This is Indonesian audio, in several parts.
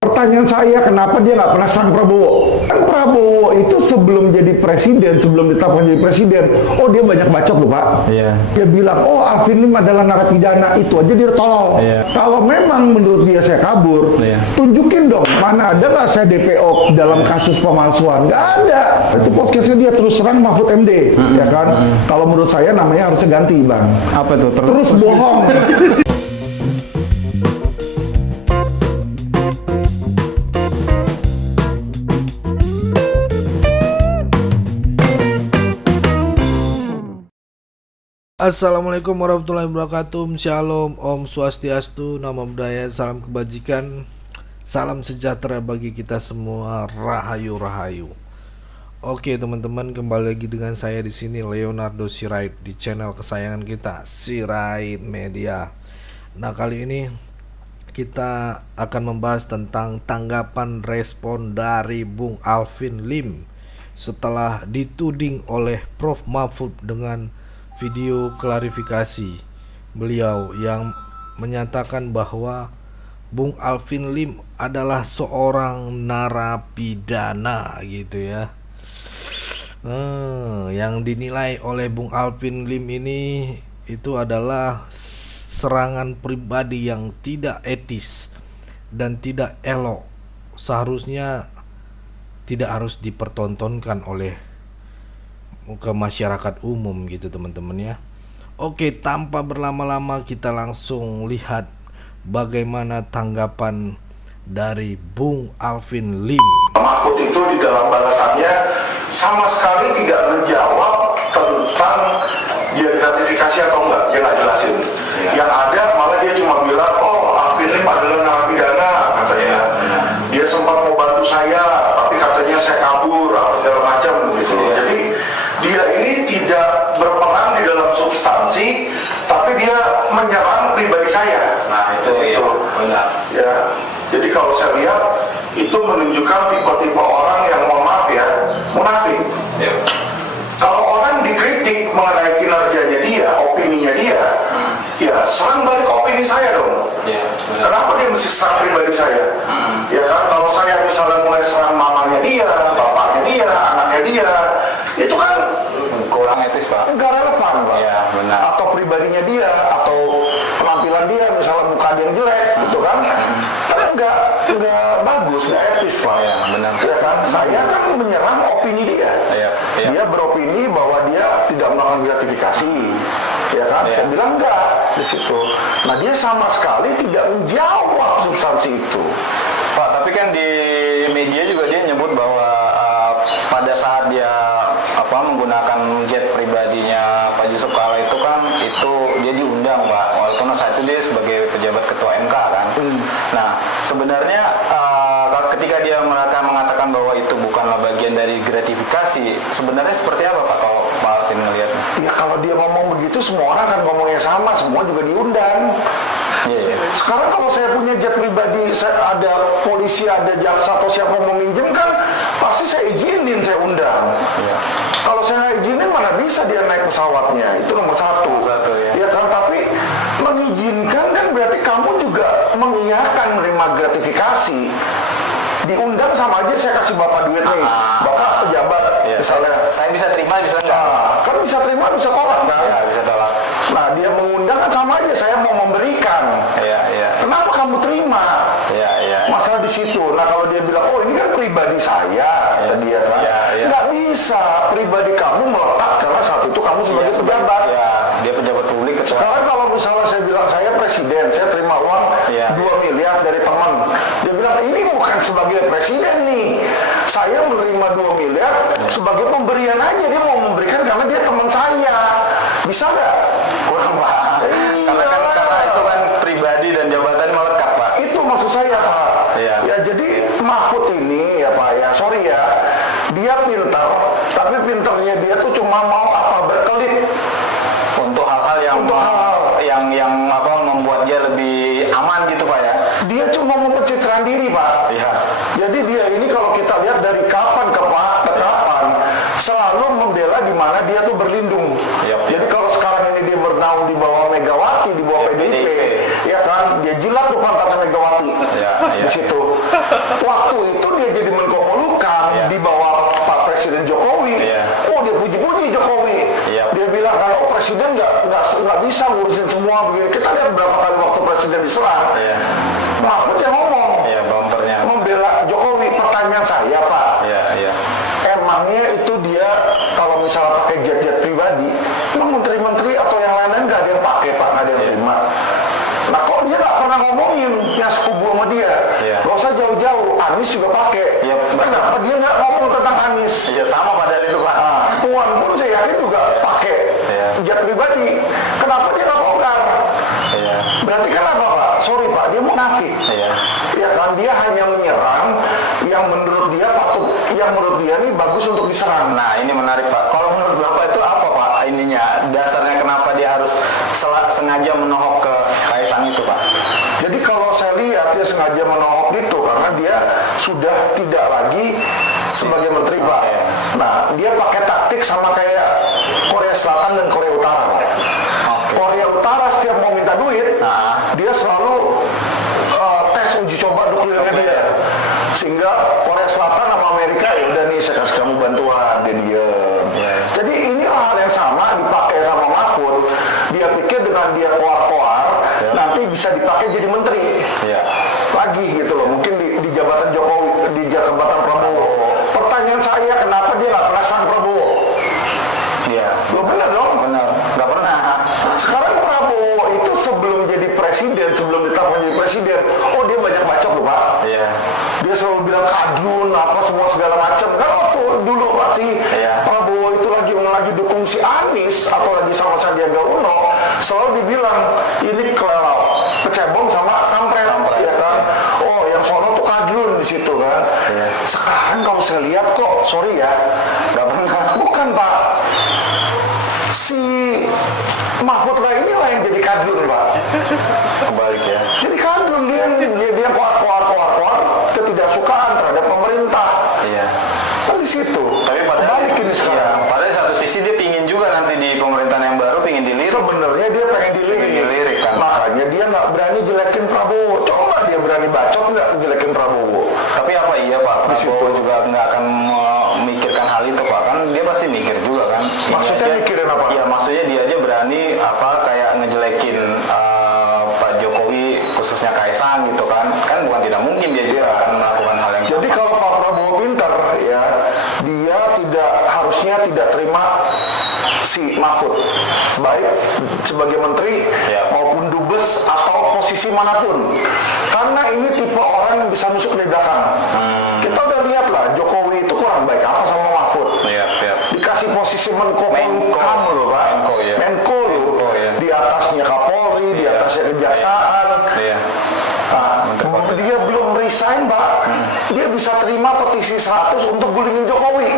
Pertanyaan saya, kenapa dia nggak pernah serang Prabowo? Kan Prabowo itu sebelum jadi presiden, sebelum ditetapkan jadi presiden, oh dia banyak bacot loh Pak. Iya. Dia bilang, oh Alvin Lim adalah narapidana, itu aja dia tolol. Iya. Kalau memang menurut dia saya kabur, Iya. tunjukin dong, mana ada lah saya DPO dalam kasus pemalsuan. Nggak ada. Itu podcastnya dia terus serang Mahfud MD, ya kan? Kalau menurut saya namanya harusnya ganti Bang. Apa tuh? Terus bohong. Assalamualaikum warahmatullahi wabarakatuh. Shalom, Om Swastiastu, Namo Buddhaya, salam kebajikan, salam sejahtera bagi kita semua. Rahayu rahayu. Oke teman-teman, kembali lagi dengan saya di sini Leonardo Sirait di channel kesayangan kita, Sirait Media. Nah, kali ini kita akan membahas tentang tanggapan respon dari Bung Alvin Lim setelah dituding oleh Prof Mahfud dengan video klarifikasi beliau yang menyatakan bahwa Bung Alvin Lim adalah seorang narapidana gitu ya. Yang dinilai oleh Bung Alvin Lim ini itu adalah serangan pribadi yang tidak etis dan tidak elok. Seharusnya tidak harus dipertontonkan oleh ke masyarakat umum gitu teman-teman ya. Oke, tanpa berlama-lama kita langsung lihat bagaimana tanggapan dari Bung Alvin Lim. Mahfud itu di dalam balasannya sama sekali tidak menjawab tentang dia gratifikasi atau enggak, dia nggak jelasin. Yang ada malah dia cuma bilang, oh Alvin Lim adalah narapidana katanya. Dia sempat mau bantu saya, tapi katanya saya kabur, segala macam gitu. Jadi dia ini tidak berperan di dalam substansi, tapi dia menyerang pribadi saya. Nah itu sih benar. Ya, jadi kalau saya lihat itu menunjukkan tipe-tipe orang yang mohon maaf ya, munafik. Ya. Kalau orang dikritik mengenai kinerjanya dia, opininya dia, ya serang balik opini saya dong. Ya, Kenapa dia mesti serang pribadi saya? Ya kan, kalau saya misalnya mulai serang mamanya dia, bapaknya dia, anaknya dia, itu kan kurang etis Pak. nggak relevan Pak. Iya benar. Atau pribadinya dia, atau penampilan dia, misalnya muka dia yang jelek, gitu kan? Karena nggak bagus, nggak etis Pak. Iya benar. Ya kan, saya kan menyerang opini dia. Iya. Dia beropini bahwa dia tidak melakukan gratifikasi, ya kan? Iya. Saya bilang enggak di situ. Nah, dia sama sekali tidak menjawab substansi itu. Pak, tapi kan di media juga dia nyebut bahwa pada saat dia menggunakan jet pribadinya Pak Yusuf Kala itu kan dia diundang Pak, walaupun saat itu dia sebagai pejabat ketua MK kan. Nah sebenarnya ketika dia mereka mengatakan bahwa itu bukanlah bagian dari gratifikasi, sebenarnya seperti apa Pak kalau Pak Alvin melihatnya? Ya kalau dia ngomong begitu semua orang kan ngomongnya sama, semua juga diundang. Iya. Sekarang kalau saya punya jet pribadi, ada polisi, ada jaksa atau siapa mau minjem kan, pasti saya izinin, saya undang. Iya. Kalau saya nggak izinin mana bisa dia naik pesawatnya, itu nomor satu. Ya. Ya kan, tapi mengizinkan kan berarti kamu juga mengiyakan menerima gratifikasi. Diundang sama aja saya kasih bapak duit nih, bapak pejabat, Iya. misalnya. Saya bisa terima, bisa enggak? Kan bisa terima, bisa tolak kan? Ya, bisa tolak. Nah dia mengundang kan sama aja, saya mau memberikan. Iya. Kenapa kamu terima? Iya. Masalah di situ. Nah kalau dia bilang, oh ini kan pribadi saya, kata dia kan, Iya. nggak bisa. Pribadi kamu melekat karena saat itu kamu sebagai pejabat. Ya, dia pejabat publik ketua. Sekarang kalau misalnya saya bilang saya presiden, saya terima uang Iya. 2 miliar dari teman, dia bilang ini bukan sebagai presiden nih, saya menerima 2 miliar sebagai pemberian aja, dia mau memberikan karena dia teman saya, bisa nggak? Kurang Pak. Karena itu kan pribadi dan jabatan melekat Pak. Itu maksud saya Pak. Iya. Ya jadi Mahfud ini ya Pak ya, sorry ya, dia pintar, tapi pintarnya dia tuh cuma mau berkelit Untuk hal-hal yang membuat dia lebih aman gitu Pak ya. Dia cuma mau pencitraan diri Pak. Iya. Jadi dia ini kalau kita lihat dari kapan ke kapan selalu membela di mana dia tuh berlindung. Yap. Jadi kalau sekarang ini dia bernaung di bawah Megawati, di bawah PDIP, ya kan, dia jilat tuh pantat Megawati Ya. di situ. Waktu itu dia jadi Menko Polhukam Iya. di bawah Pak Presiden Jokowi. Iya. Oh, dia puji-puji Jokowi. Iya. Dia bilang kalau presiden nggak bisa ngurusin semua begini. Kita lihat berapa kali waktu presiden diserang. Iya. Mahfud yang ngomong Iya, bumpernya. membela Jokowi. Pertanyaan saya, Pak, Iya, iya. emangnya itu dia kalau misalnya pakai jet-jet pribadi, emang menteri-menteri atau yang lain-lain nggak ada yang pakai, Pak, nggak ada yang terima. Nah, kok dia nggak pernah ngomongin yang sekubu sama dia? Iya. Gak usah jauh-jauh, Anies juga pakai. Iya. Kenapa dia nggak ngomong tentang Anies? Iya, sama padahal itu, Pak. Nah, Puan pun saya yakin juga pakai Iya. jet pribadi. Kenapa dia nggak bongkar? Iya. Berarti kan apa, Pak? Sorry, Pak, dia munafik. Iya. Ya kan, dia hanya menyerang yang menurut dia patut, yang menurut dia nih bagus untuk diserang. Nah, ini menarik, Pak. Kalau menurut Bapak itu apa, Pak? Ininya, dasarnya kenapa dia harus sengaja menohok ke Kaisang itu, Pak? Jadi kalau saya lihat dia sengaja menohok itu karena dia sudah tidak lagi sebagai menteri, Pak. Oke. Nah, dia pakai taktik sama kayak Korea Selatan dan Korea Utara, Pak. Oke. Korea Utara setiap mau minta duit, Nah. dia selalu tes uji coba nuklirnya dia. Sehingga Korea Selatan sama Amerika, ya udah nih saya kasih kamu bantuan, dia diem. Iya. Jadi inilah hal yang sama dipakai sama Mahfud. Dia pikir dengan dia koar-koar, Ya. nanti bisa dipakai jadi menteri. Iya. Lagi gitu loh, mungkin di jabatan Jokowi, di jabatan Prabowo. Pertanyaan saya, kenapa dia nggak pernah sang Prabowo? Iya. Lo bener dong? Benar. Nggak pernah. Sekarang Prabowo itu sebelum jadi presiden, sebelum ditetapkan jadi presiden, oh dia banyak bacot loh, Pak. Iya. Dia selalu bilang kadrun, apa semua segala macam. Kan waktu dulu Pak Iya. Prabowo itu lagi dukung si Anies atau lagi sama Sandiaga Uno, selalu dibilang ini kelelau, kecebong sama kampret, Kampret. ya kan? Oh, yang sono tuh kadrun di situ kan. Iya. Sekarang kalau saya lihat kok, sorry ya, Nggak pernah. bukan Pak. Si Mahfud lah inilah yang jadi kadrun, Pak. Kebalik ya. Jadi kadrun dia koar ketidaksukaan terhadap pemerintah. Iya. Kan di situ. Tapi padahal Kebalik ini sekarang. Iya, padahal di satu sisi dia pingin juga nanti di pemerintahan yang baru pingin dilirik. Sebenarnya dia pengen Pengen dilirik, kan. Makanya dia nggak berani jelekin Prabowo. Coba dia berani bacot nggak jelekin Prabowo. Tapi apa iya, Pak? Di situ. Prabowo juga nggak akan memikirkan hal itu, Pak. Kan dia pasti mikir juga kan. Maksudnya Dia aja- mikirin apa? Iya, maksudnya dia aja berani apa kayak ngejelekin Pak Jokowi khususnya Kaisang gitu kan. Kan bukan tidak mungkin dia juga Iya. akan melakukan hal yang Jadi sama. kalau Pak Prabowo pintar ya, dia harusnya tidak terima si Mahfud baik sebagai menteri Ya. maupun dubes atau posisi manapun, karena ini tipe orang yang bisa nusuk dari belakang. Kita udah lihat lah Jokowi itu kurang baik apa sama Mahfud. Iya, iya. Dikasih posisi Menko Menko. Polhukam loh, Pak. Menko, ya. Menko loh. Menko, ya. Di atasnya Kapolri, di Iya. atasnya Kejaksaan. Iya. Nah, Menteri Koordinasi. dia belum resign, Pak. Dia bisa terima petisi 100 untuk gulingin Jokowi.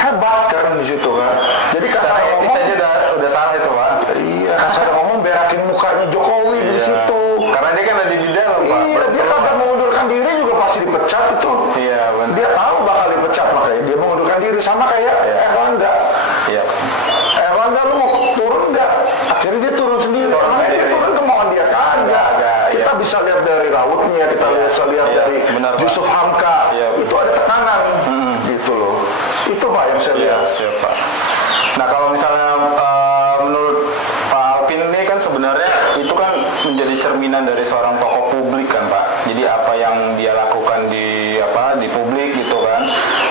Hebat kan di situ kan. Jadi kasar Secara etis ngomong, aja udah salah itu, Pak. iya kasar ngomong berakin mukanya Jokowi di Iya. situ. Karena dia kan ada di dalam, Pak. Iya, dia kagak mengundurkan diri juga pasti dipecat itu. Iya, benar. Dia tahu bakal dipecat, makanya dia mengundurkan diri sama kayak Erlangga. Iya. Erlangga lu mau turun nggak? Akhirnya dia turun sendiri. Turun Makanya dia sendiri. turun kemauan dia kagak. Kagak, Kita iya. bisa lihat dari rautnya, kita bisa lihat Iya, dari benar, Pak. Yusuf Hamka. Iya. Itu ada tekanan, gitu loh. Itu Pak yang saya Iya, lihat. siap, Pak. Nah, kalau misalnya menurut Pak Alvin ini kan sebenarnya itu kan menjadi cerminan dari seorang tokoh publik kan, Pak. Jadi apa yang dia lakukan di publik gitu kan.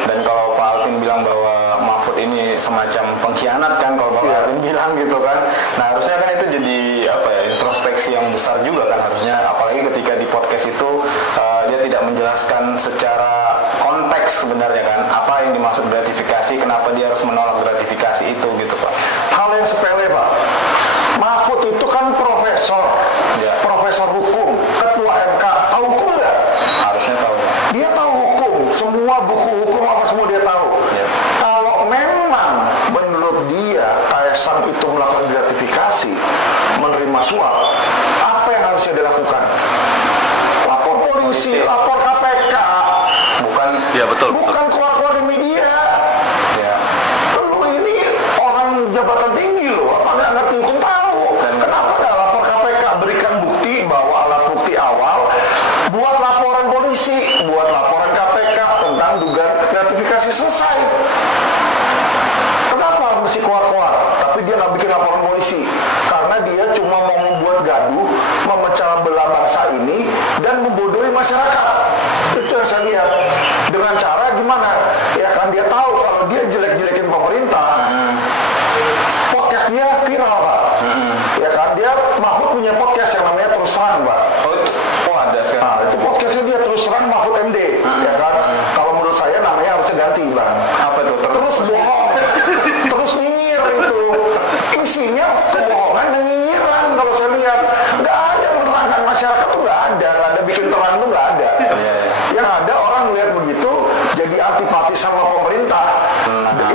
Dan kalau Pak Alvin bilang bahwa Mahfud ini semacam pengkhianat kan, kalau Pak Iya. Alvin bilang gitu kan. Nah, harusnya kan itu jadi introspeksi yang besar juga kan harusnya, apalagi ketika di podcast itu dia tidak menjelaskan secara konteks sebenarnya kan apa yang dimaksud gratifikasi, kenapa dia harus menolak gratifikasi itu gitu, Pak. Hal yang sepele, Pak. Mahfud itu kan profesor, Ya. profesor hukum, ketua MK. Tahu hukum nggak? Harusnya tahu, Pak. Dia tahu hukum, semua buku hukum apa semua dia tahu. Ya. Kalau memang menurut dia Kaisang itu melakukan gratifikasi, menerima suap, apa yang harusnya dilakukan? Lapor polisi, lapor KPK, Bukan Ya betul. bukan keluar-keluar di media. ya. Lu ini orang jabatan tinggi loh, apa nggak ngerti hukum tahu? Dan- Kenapa nggak lapor KPK, berikan bukti, bawa alat bukti awal, buat laporan polisi, buat dugaan gratifikasi selesai. Kenapa mesti keluar-keluar? Tapi dia nggak bikin laporan polisi karena dia cuma mau membuat gaduh, memecah belah bangsa ini dan membodohi masyarakat. Itu yang saya lihat. Dengan cara gimana? Ya kan dia tahu kalau dia jelek-jelekin pemerintah, podcast dia viral, Pak. Ya kan dia Mahfud punya podcast yang namanya Terus Terang, Pak. Oh ada sekarang. Nah, itu podcastnya dia Terus Terang Mahfud MD, ya kan. Kalau menurut saya namanya harusnya ganti, Bang. Apa itu? Terus bohong, terus nyinyir itu. Isinya kebohongan dan nyinyiran kalau saya lihat. Nggak ada menerangkan masyarakat tuh nggak ada bikin terang tuh nggak ada. Yang ada orang melihat begitu jadi antipati sama pemerintah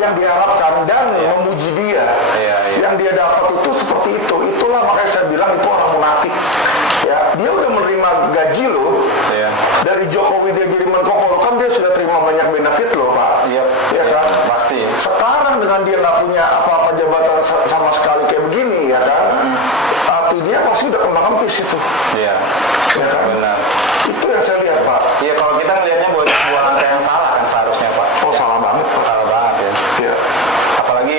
yang diharapkan dan memuji dia. Yang dia dapat itu seperti itu. Itulah makanya saya bilang itu orang munafik. Ya, dia udah menerima gaji loh. Dari Jokowi dia jadi Menko Polhukam dia sudah terima banyak benefit loh, Pak. Iya. Ya kan? Pasti. Sekarang dengan dia nggak punya apa-apa jabatan sama sekali kayak begini, ya kan? Hati dia pasti udah kembang kempis itu. Iya. Ya kan? Benar. Itu yang saya lihat, Pak. Iya, kalau kita ngelihatnya buat sebuah langkah yang salah kan seharusnya, Pak. Oh, salah banget. Salah banget ya. Iya. Apalagi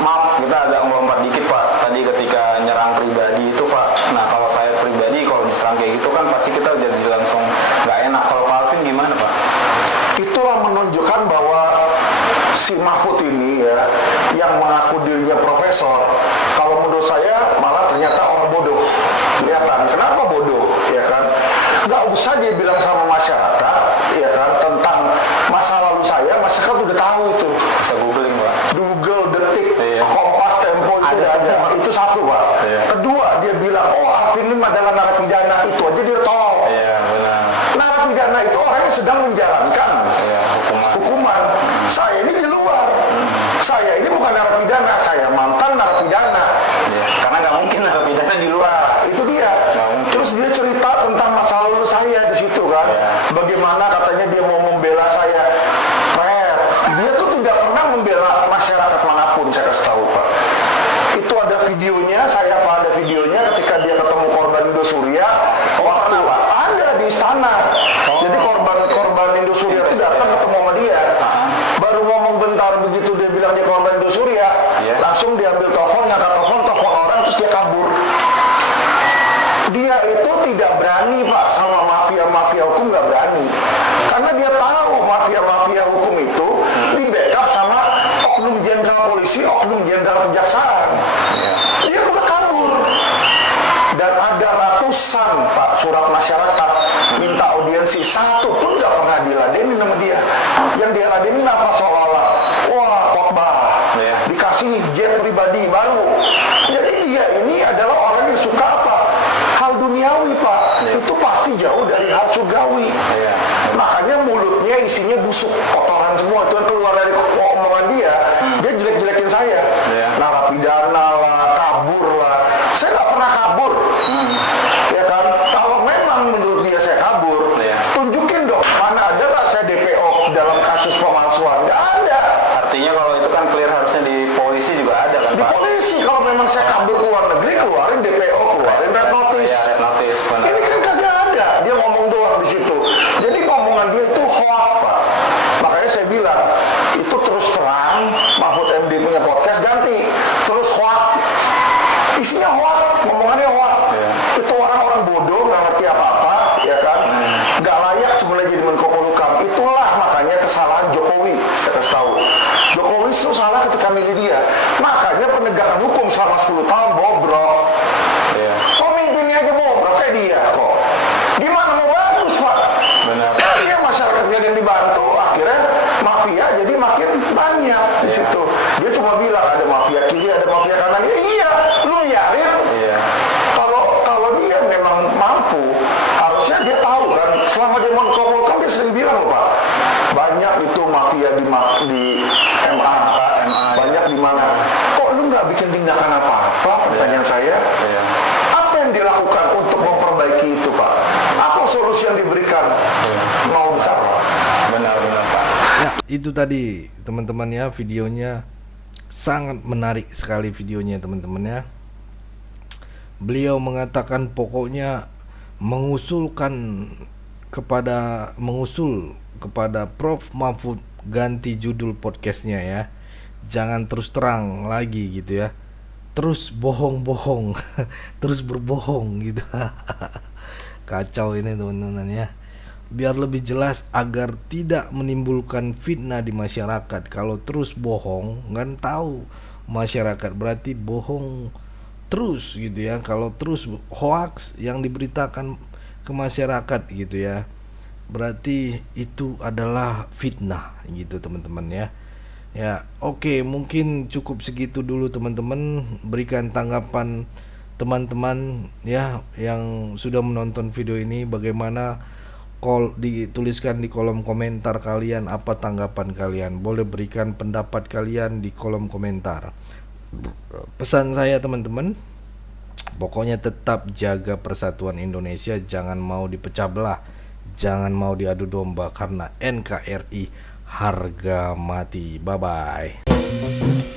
maaf kita agak melompat dikit, Pak. Tadi ketika nyerang pribadi itu, Pak. Nah, kalau saya pribadi kalau diserang kayak gitu kan pasti kita udah langsung nggak enak. Kalau Pak Alvin gimana, Pak? Itulah menunjukkan bahwa si Mahfud ini ya, yang mengaku dirinya profesor, kalau menurut saya malah ternyata orang bodoh. Kelihatan. Kenapa bodoh? Ya kan? Nggak usah dia bilang sama masyarakat, ya kan, tentang masa lalu saya, masyarakat udah tahu itu. Bisa googling, Pak. Google, Detik, Iya. Kompas, Tempo itu Ada udah ada. semua. Itu satu, Pak. Iya. Kedua, dia bilang, oh Alvin ini adalah narapidana, itu aja dia tolong. Iya, benar. Narapidana itu orang yang sedang menjalankan Iya, hukuman. Saya ini di luar. Saya ini bukan narapidana, saya mantan narapidana. Iya. Karena nggak mungkin narapidana di luar. Nah, itu dia. Terus dia cerita tentang masa lalu saya di situ kan. Iya. Bagaimana katanya dia mau membela saya. Fred, dia tuh tidak pernah membela masyarakat manapun, saya kasih tahu, Pak. Itu ada videonya, saya ada videonya ketika dia ketemu korban Indosuria. Waktu ada di istana. Jadi korban Indosuria itu datang ketemu sama dia. Baru ngomong bentar begitu dia bilang dia korban Indosuria, langsung diambil telepon, ngangkat telepon orang, terus dia kabur. Dia itu tidak berani, Pak, sama mafia-mafia hukum, nggak berani. Karena dia tahu mafia-mafia hukum itu di backup sama oknum jenderal polisi, oknum jenderal kejaksaan. Dia udah kabur. Dan ada ratusan, Pak, surat masyarakat minta audiensi, satu pun nggak pernah diladenin sama dia. Yang dia ladenin apa? Seolah-olah, wah, khotbah, dikasih jet pribadi baru. Jadi dia ini adalah orang yang suka apa? Hal duniawi, Pak. Itu pasti jauh dari hal surgawi. Makanya mulutnya isinya busuk, kotoran semua. Itu yang keluar dari omongan dia. Dia jelek-jelekin saya. Narapidana lah, kabur lah. Saya nggak pernah kabur. Ya kan? Kalau memang menurut dia saya kabur, tunjukin dong. Mana ada nggak saya DPO dalam kasus pemalsuan? Nggak ada. Artinya kalau itu kan clear harusnya di polisi juga ada kan, Di Pak? polisi kalau memang saya kabur ke luar negeri, keluarin DPO, keluarin red notice. Iya, red notice, benar. Ini kan kagak ada. Dia ngomong doang di situ. Jadi ngomongan dia itu hoax, Pak. Makanya saya bilang itu terus terang. Mahfud MD punya podcast ganti. Terus hoax. Isinya hoax, ngomongannya hoax. Itu orang-orang bodoh, nggak ngerti apa-apa, ya kan? Nggak layak sebenarnya jadi Menko Polhukam. Itulah makanya kesalahan Jokowi. Saya kasih tahu. Jokowi itu salah ketika milih dia. Makanya penegakan hukum selama 10 tahun bobrok. Pemimpinnya aja bobrok kayak dia kok. Gimana mau bagus, Pak? Benar. Iya, masyarakatnya yang dibantu, akhirnya mafia jadi makin banyak di situ. Dia cuma bilang ada mafia kiri, ada mafia kanan. Ya, iya, lu biarin. Kalau dia memang mampu, harusnya dia tahu kan. Selama dia Menko Polhukam dia sering bilang loh, Pak. Banyak itu mafia di MA, banyak di mana. Kok lu nggak bikin tindakan apa-apa? Pertanyaan saya. Apa yang dilakukan untuk memperbaiki itu, Pak? Apa solusi yang diberikan? Mau besar, Pak. Benar-benar, Pak. Ya, itu tadi teman-teman ya, videonya sangat menarik sekali videonya teman-teman ya. Beliau mengatakan pokoknya mengusulkan kepada mengusul kepada Prof Mahfud ganti judul podcastnya ya. Jangan terus terang lagi gitu ya. Terus bohong-bohong, terus berbohong gitu. Kacau ini teman-teman ya. Biar lebih jelas agar tidak menimbulkan fitnah di masyarakat. Kalau terus bohong, kan tahu masyarakat berarti bohong terus gitu ya. Kalau terus hoax yang diberitakan ke masyarakat gitu ya, berarti itu adalah fitnah gitu teman-teman ya. Ya, oke, mungkin cukup segitu dulu teman-teman. Berikan tanggapan teman-teman ya yang sudah menonton video ini, bagaimana dituliskan di kolom komentar kalian, apa tanggapan kalian. Boleh berikan pendapat kalian di kolom komentar. Pesan saya teman-teman, pokoknya tetap jaga persatuan Indonesia, jangan mau dipecah belah, jangan mau diadu domba, karena NKRI harga mati. Bye bye.